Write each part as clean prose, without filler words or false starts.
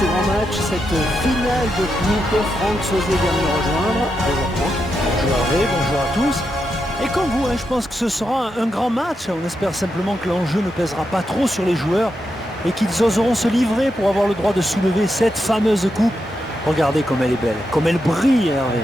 ce grand match, cette finale de coupe. Franck Sauzet vient de nous rejoindre. Bonjour Franck. Bonjour Hervé, bonjour à tous. Et comme vous, je pense que ce sera un grand match. On espère simplement que l'enjeu ne pèsera pas trop sur les joueurs et qu'ils oseront se livrer pour avoir le droit de soulever cette fameuse coupe. Regardez comme elle est belle, comme elle brille, Hervé.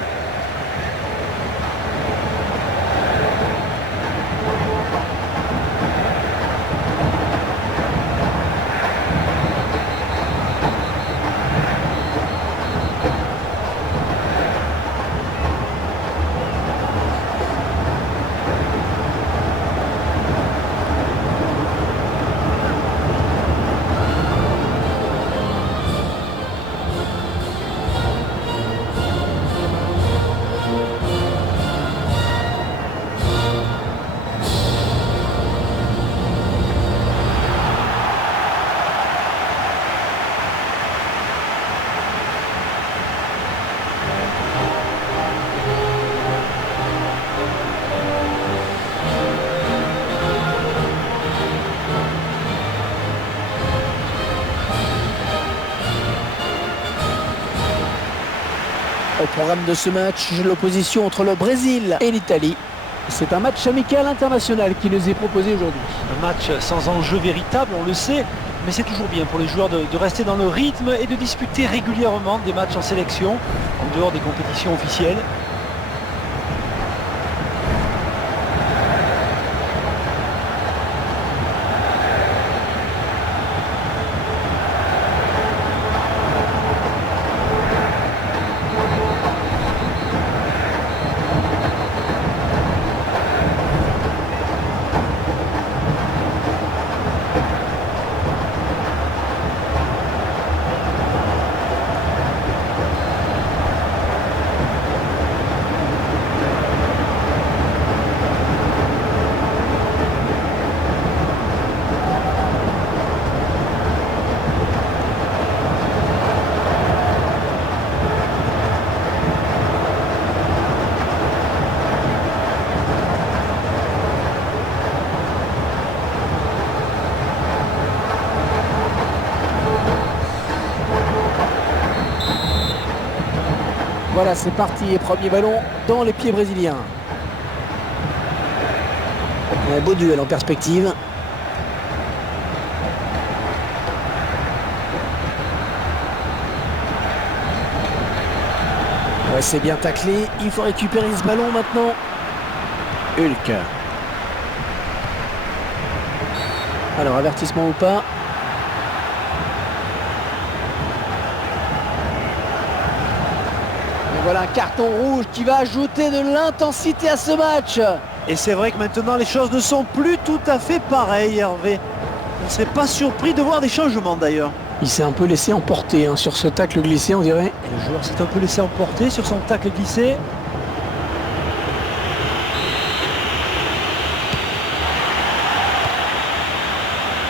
Au programme de ce match, l'opposition entre le Brésil et l'Italie. C'est un match amical international qui nous est proposé aujourd'hui. Un match sans enjeu véritable, on le sait, mais c'est toujours bien pour les joueurs de rester dans le rythme et de disputer régulièrement des matchs en sélection, en dehors des compétitions officielles. Voilà, c'est parti. Et premier ballon dans les pieds brésiliens. Un beau duel en perspective. Ouais, c'est bien taclé. Il faut récupérer ce ballon maintenant. Hulk. Alors, avertissement ou pas? Voilà un carton rouge qui va ajouter de l'intensité à ce match. Et c'est vrai que maintenant les choses ne sont plus tout à fait pareilles, Hervé. On ne serait pas surpris de voir des changements d'ailleurs. Il s'est un peu laissé emporter sur ce tacle glissé, on dirait. Et le joueur s'est un peu laissé emporter sur son tacle glissé.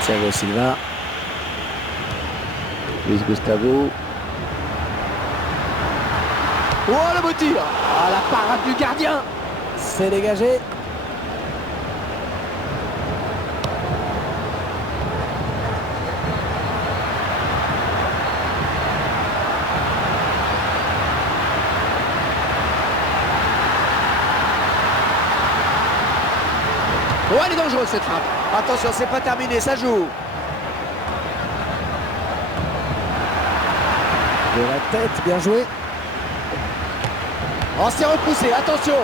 Thiago Silva. Luis Gustavo. Oh, le beau tir! Ah, la parade du gardien! C'est dégagé. Oh, elle est dangereuse cette frappe. Attention, c'est pas terminé, ça joue. De la tête, bien joué. Oh, c'est repoussé, attention!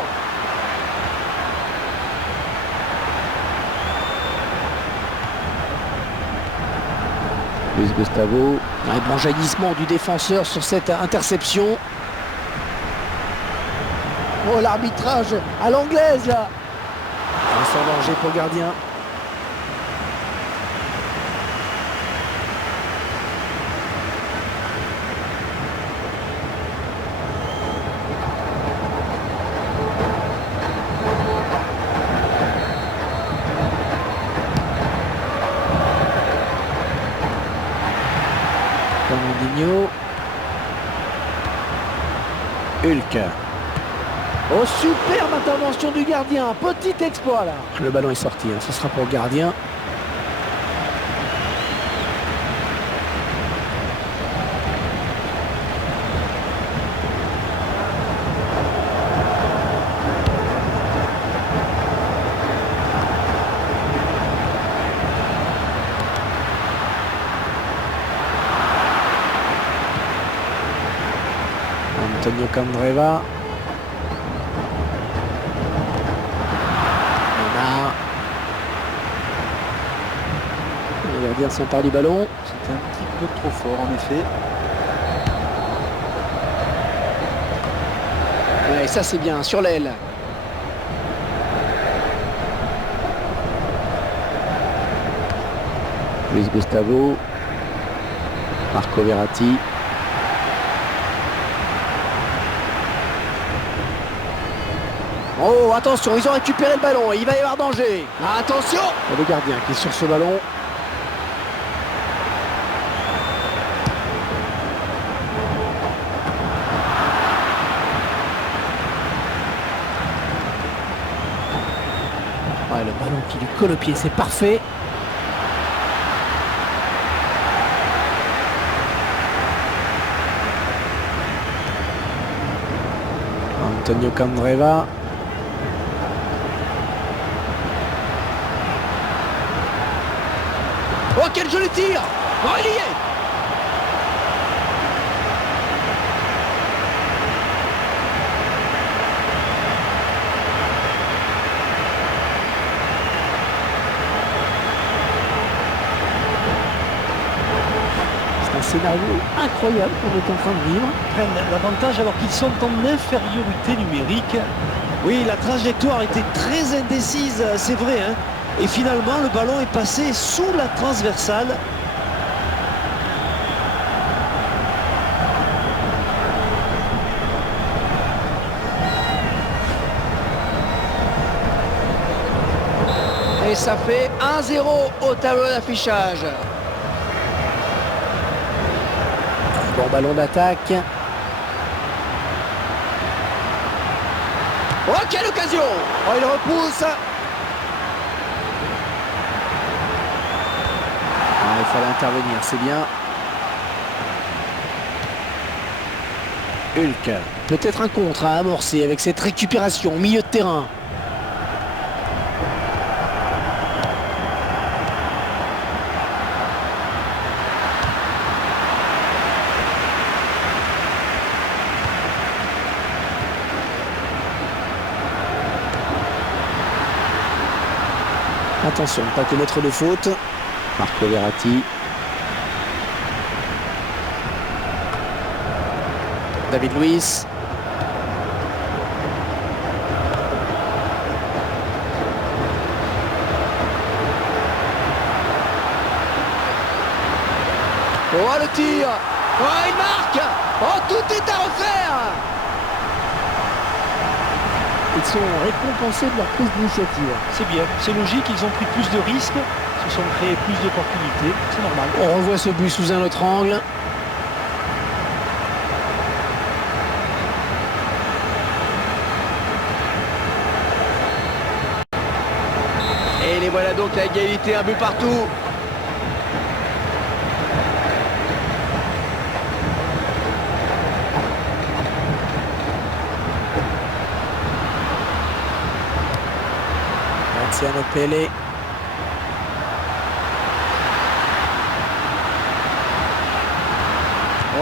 Luis Gustavo. Un bon jaillissement du défenseur sur cette interception. Oh, l'arbitrage à l'anglaise là! Sans danger pour le gardien. Fernandinho. Hulk. Oh, superbe intervention du gardien. Petit exploit là. Le ballon est sorti, ce sera pour le gardien. Antonio Candreva. Neymar. Le gardien s'empare du ballon. C'était un petit peu trop fort en effet. Ouais, ça c'est bien, sur l'aile. Luis Gustavo. Marco Verratti. Oh, attention, ils ont récupéré le ballon, il va y avoir danger. Attention! Et le gardien qui est sur ce ballon. Ouais, le ballon qui lui colle au pied, c'est parfait. Antonio Candreva. Oh, quel joli tir! Oh, il y est! C'est un scénario incroyable qu'on est en train de vivre. Ils prennent l'avantage alors qu'ils sont en infériorité numérique. Oui, la trajectoire était très indécise, c'est vrai, hein. Et finalement, le ballon est passé sous la transversale. Et ça fait 1-0 au tableau d'affichage. Bon ballon d'attaque. Oh, quelle occasion! Oh, il repousse. Ah, il fallait intervenir, c'est bien. Hulk. Peut-être un contre à amorcer avec cette récupération au milieu de terrain. Attention, pas commettre de faute. Marco Verratti. David Luiz. Oh, le tir! Oh, il marque! Oh, tout est à refaire! Ils sont récompensés de leur prise d'initiative. C'est bien, c'est logique, ils ont pris plus de risques, se sont créés plus d'opportunités, c'est normal. On revoit ce but sous un autre angle. Et les voilà donc à égalité, un but partout. Marciano Pelé.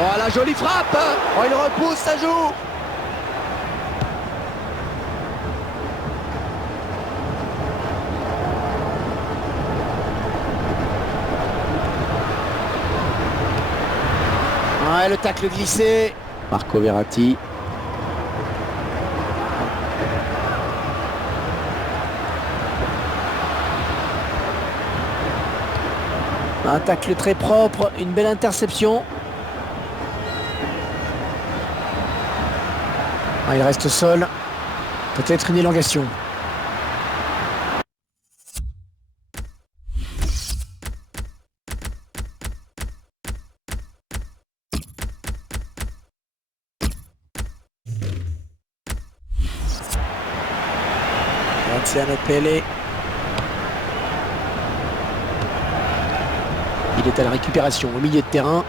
Oh, la jolie frappe! Oh, il repousse, ça joue! Ouais, le tacle glissé. Marco Verratti. Un tacle très propre, une belle interception. Ah, il reste au sol. Peut-être une élongation. Marciano Pelé. Il est à la récupération au milieu de terrain.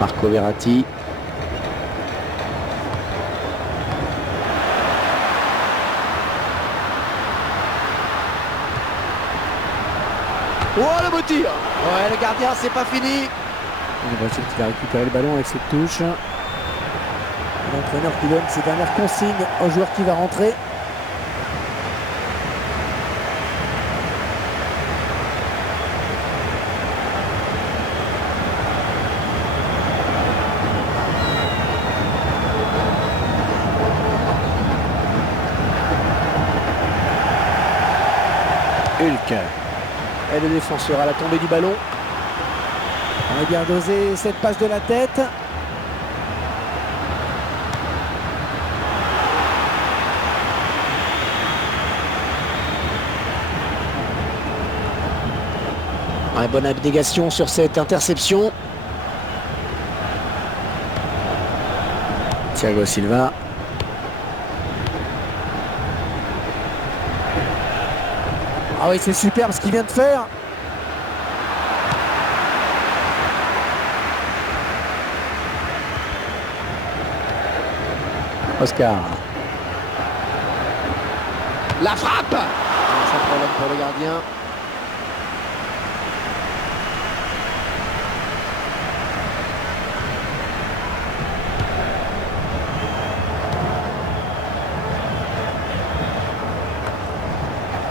Marco Verratti. Oh, le beau tir! Ouais, le gardien, c'est pas fini. Le Brésil qui va récupérer le ballon avec cette touche. L'entraîneur qui donne ses dernières consignes au joueur qui va rentrer. Hulk. Et le défenseur à la tombée du ballon. On a bien dosé cette passe de la tête. Ouais, bonne abnégation sur cette interception. Thiago Silva. Ah oui, c'est superbe ce qu'il vient de faire. Oscar. La frappe. Sans problème pour le gardien.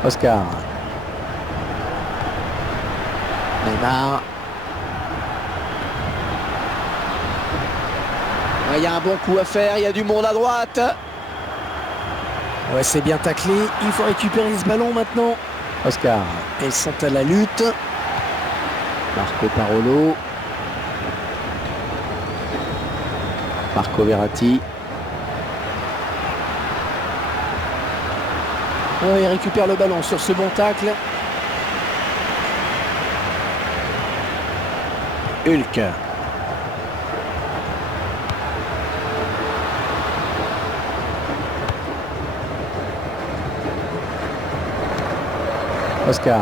Oscar. Neymar. Il y a un bon coup à faire, il y a du monde à droite. Ouais, c'est bien taclé. Il faut récupérer ce ballon maintenant. Oscar. Ils sont à la lutte. Marco Parolo. Marco Verratti. Oh, il récupère le ballon sur ce bon tacle. Hulk. Oscar.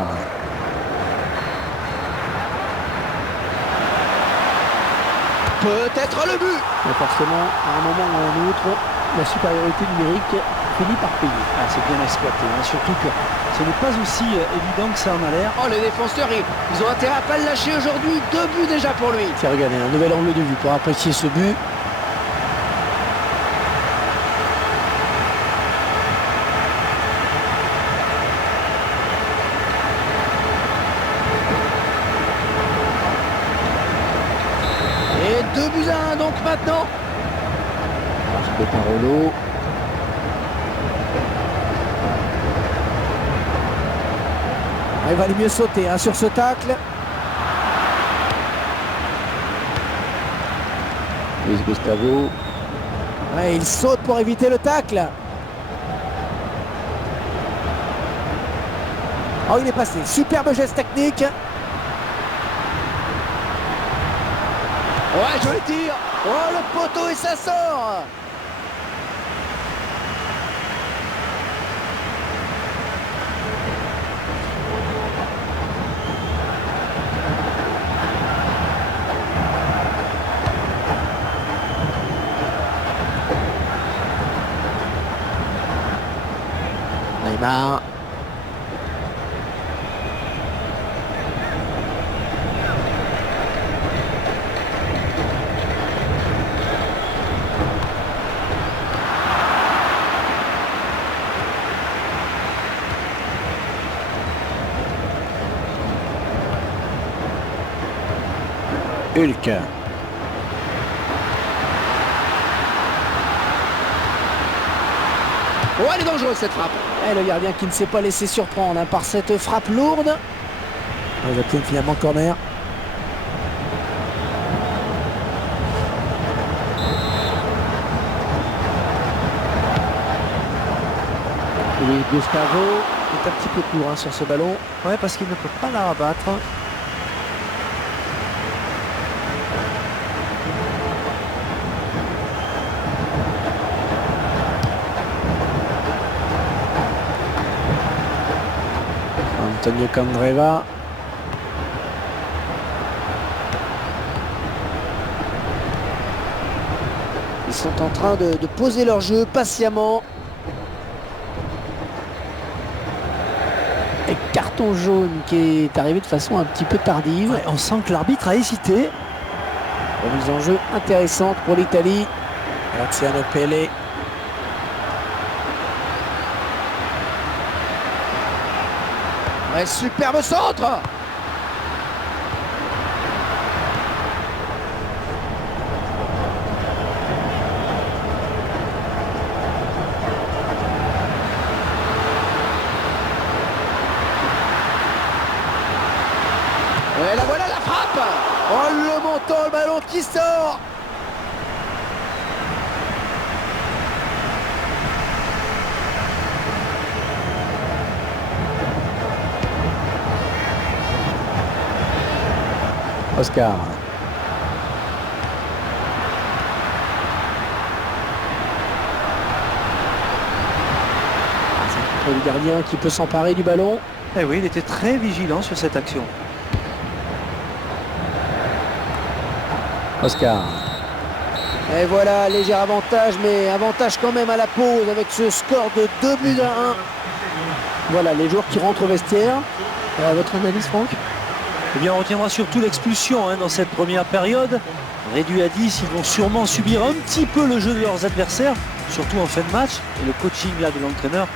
Peut-être le but. Mais forcément, à un moment ou à un autre, la supériorité numérique finit par payer. Ah, c'est bien exploité, hein, surtout que ce n'est pas aussi évident que ça en a l'air. Oh, les défenseurs, ils ont intérêt à pas le lâcher aujourd'hui. 2 buts déjà pour lui. Tiens, regardez, un nouvel angle de vue pour apprécier ce but. Et 2-1 donc maintenant. Marco Parolo. Il va aller mieux sauter hein, sur ce tacle. Luis Gustavo. Ouais, il saute pour éviter le tacle. Oh, il est passé. Superbe geste technique. Ouais, joli tir. Oh, le poteau et ça sort. Neymar. Hulk. Oh, elle est dangereuse cette frappe. Et le gardien qui ne s'est pas laissé surprendre hein, par cette frappe lourde. Il a pris finalement corner. Luis Gustavo est un petit peu court hein, sur ce ballon. Ouais, parce qu'il ne peut pas la rabattre. Antonio Candreva. Ils sont en train de poser leur jeu patiemment. Et carton jaune qui est arrivé de façon un petit peu tardive. Ouais, on sent que l'arbitre a hésité. Remise en jeu intéressante pour l'Italie. Graziano Pelle. Ouais, superbe centre. Ouais, la voilà la frappe. Oh, le montant, le ballon qui sort. Oscar. C'est le gardien qui peut s'emparer du ballon. Eh oui, il était très vigilant sur cette action. Oscar. Et voilà, léger avantage, mais avantage quand même à la pause avec ce score de 2-1. Voilà, les joueurs qui rentrent au vestiaire. Votre analyse, Franck? Eh bien, on retiendra surtout l'expulsion dans cette première période. Réduit à 10, ils vont sûrement subir un petit peu le jeu de leurs adversaires, surtout en fin de match. Et le coaching là de l'entraîneur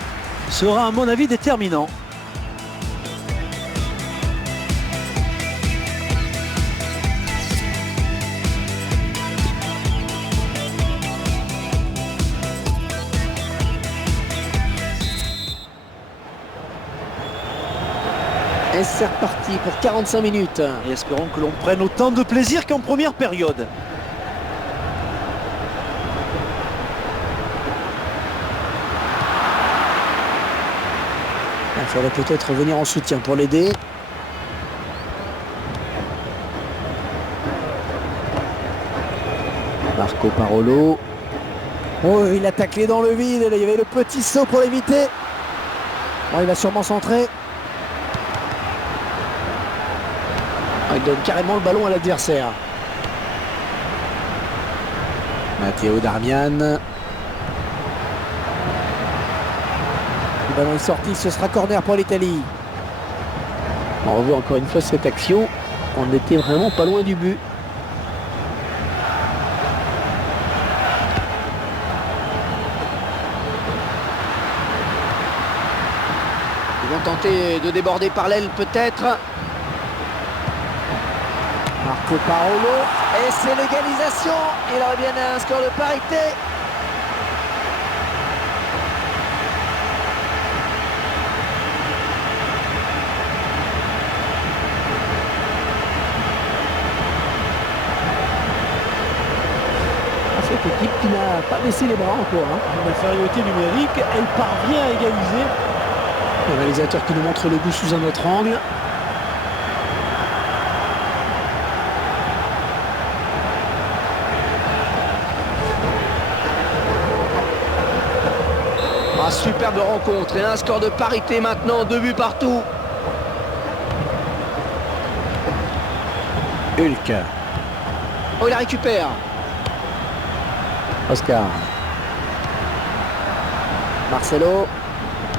sera, à mon avis, déterminant. Et c'est reparti pour 45 minutes. Et espérons que l'on prenne autant de plaisir qu'en première période. Il faudrait peut-être venir en soutien pour l'aider. Marco Parolo. Oh, il a taclé dans le vide. Il y avait le petit saut pour l'éviter. Bon, il va sûrement centrer. Il donne carrément le ballon à l'adversaire. Matteo Darmian. Le ballon est sorti, ce sera corner pour l'Italie. On revoit encore une fois cette action. On était vraiment pas loin du but. Ils vont tenter de déborder par l'aile peut-être. Marco Parolo, et c'est l'égalisation. Il aurait bien un score de parité. Cette équipe qui n'a pas baissé les bras encore. Une infériorité numérique, elle parvient à égaliser. Le réalisateur qui nous montre le but sous un autre angle. Ah, superbe rencontre et un score de parité maintenant, 2 buts partout. Hulk. Oh, il la récupère. Oscar. Marcelo.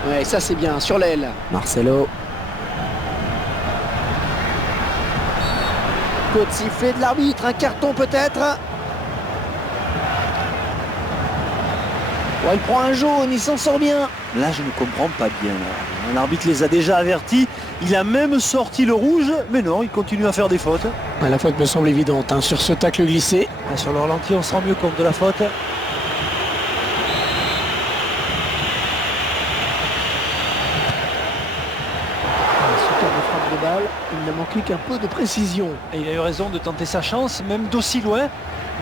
Ouais, ça c'est bien, sur l'aile. Marcelo. Coup de sifflet de l'arbitre, un carton peut-être. Oh, il prend un jaune, il s'en sort bien. Là, je ne comprends pas bien. L'arbitre les a déjà avertis. Il a même sorti le rouge, mais non, il continue à faire des fautes. La faute me semble évidente sur ce tacle glissé. Sur le ralenti, on se rend mieux compte de la faute. Superbe frappe de balle. Il n'a manqué qu'un peu de précision. Et il a eu raison de tenter sa chance, même d'aussi loin.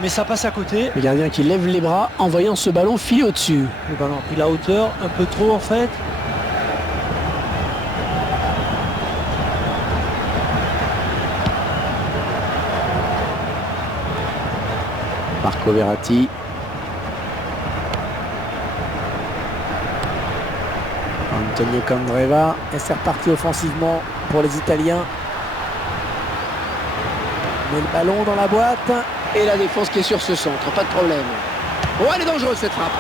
Mais ça passe à côté. Le gardien qui lève les bras en voyant ce ballon filer au-dessus. Le ballon a pris la hauteur, un peu trop en fait. Marco Verratti. Antonio Candreva. Et c'est reparti offensivement pour les Italiens. Met le ballon dans la boîte. Et la défense qui est sur ce centre, pas de problème. Oh, elle est dangereuse cette frappe.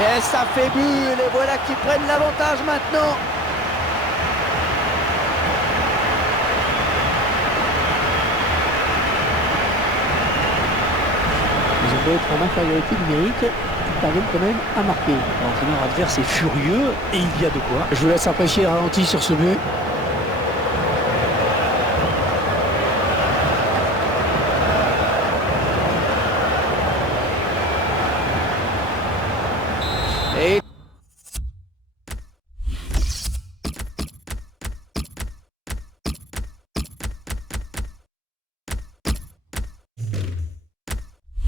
Et ça fait but. Et les voilà qui prennent l'avantage maintenant. doit être en infériorité numérique, ils parviennent quand même à marquer. L'entraîneur adverse est furieux et il y a de quoi. Je vous laisse apprécier le ralenti sur ce but. Et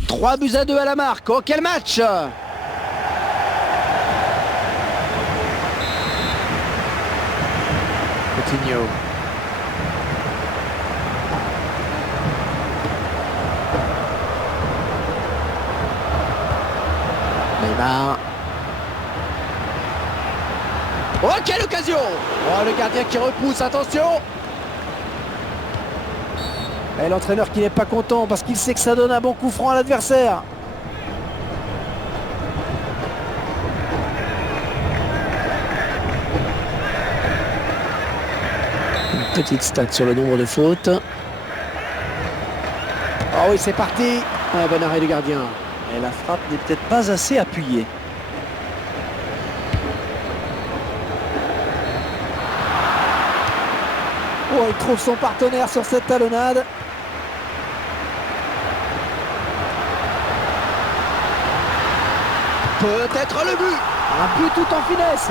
trois buts à 2 à la marque. Oh, quel match! Coutinho. Neymar. Oh, quelle occasion! Oh, le gardien qui repousse, attention! Et l'entraîneur qui n'est pas content parce qu'il sait que ça donne un bon coup franc à l'adversaire. Une petite stat sur le nombre de fautes. Oh oui, c'est parti. Un bon arrêt du gardien. Et la frappe n'est peut-être pas assez appuyée. Oh, il trouve son partenaire sur cette talonnade. Peut-être le but. Un but tout en finesse.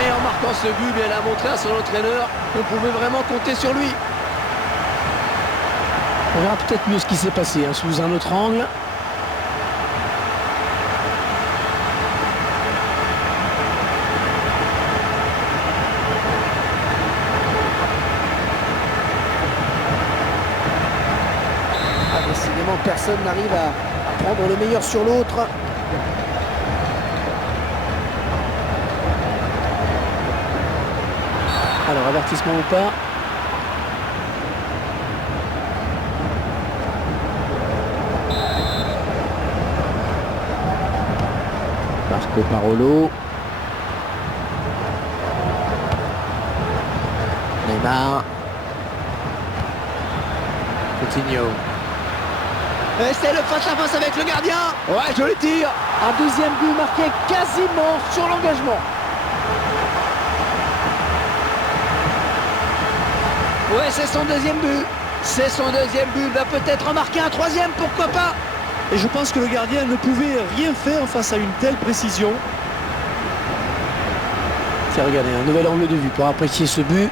Et en marquant ce but, elle a montré à son entraîneur qu'on pouvait vraiment compter sur lui. On verra peut-être mieux ce qui s'est passé sous un autre angle. Décidément, personne n'arrive à prendre le meilleur sur l'autre. Alors, avertissement ou pas? Marco Parolo. Neymar. Coutinho. Et c'est le face-à-face avec le gardien. Ouais, joli tir. Un deuxième but marqué quasiment sur l'engagement. Ouais, c'est son deuxième but. C'est son deuxième but. Il va peut-être en marquer un troisième, pourquoi pas. Et je pense que le gardien ne pouvait rien faire face à une telle précision. Tiens, regardez, un nouvel angle de vue pour apprécier ce but.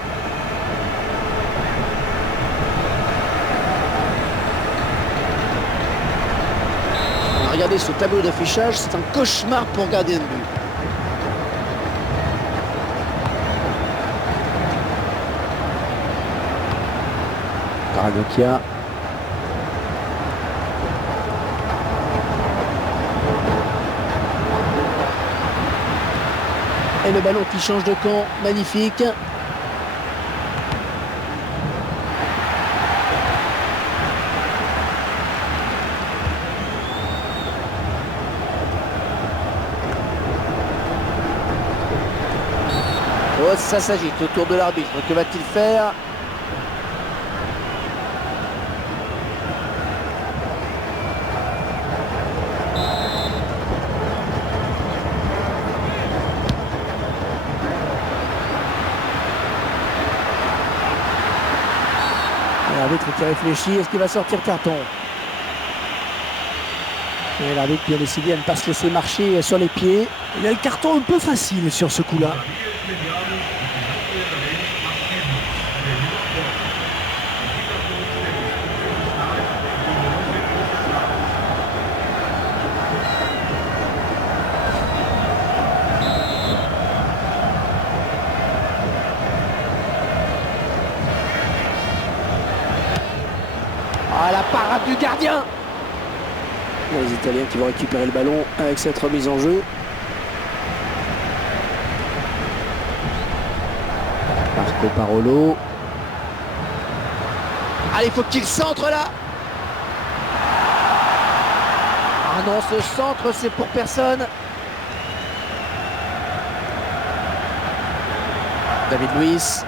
Regardez ce tableau d'affichage, c'est un cauchemar pour gardien de but. Paragokia. Et le ballon qui change de camp, magnifique. Oh, ça s'agite autour de l'arbitre. Que va-t-il faire? L'arbitre qui réfléchit, est-ce qu'il va sortir carton? Et l'arbitre bien décidé à ne pas se laisser marcher sur les pieds. Il a le carton un peu facile sur ce coup-là. Ah, la parade du gardien! Les Italiens qui vont récupérer le ballon avec cette remise en jeu. Marco Parolo. Allez, il faut qu'il centre là. Ah non, ce centre, c'est pour personne. David Luiz.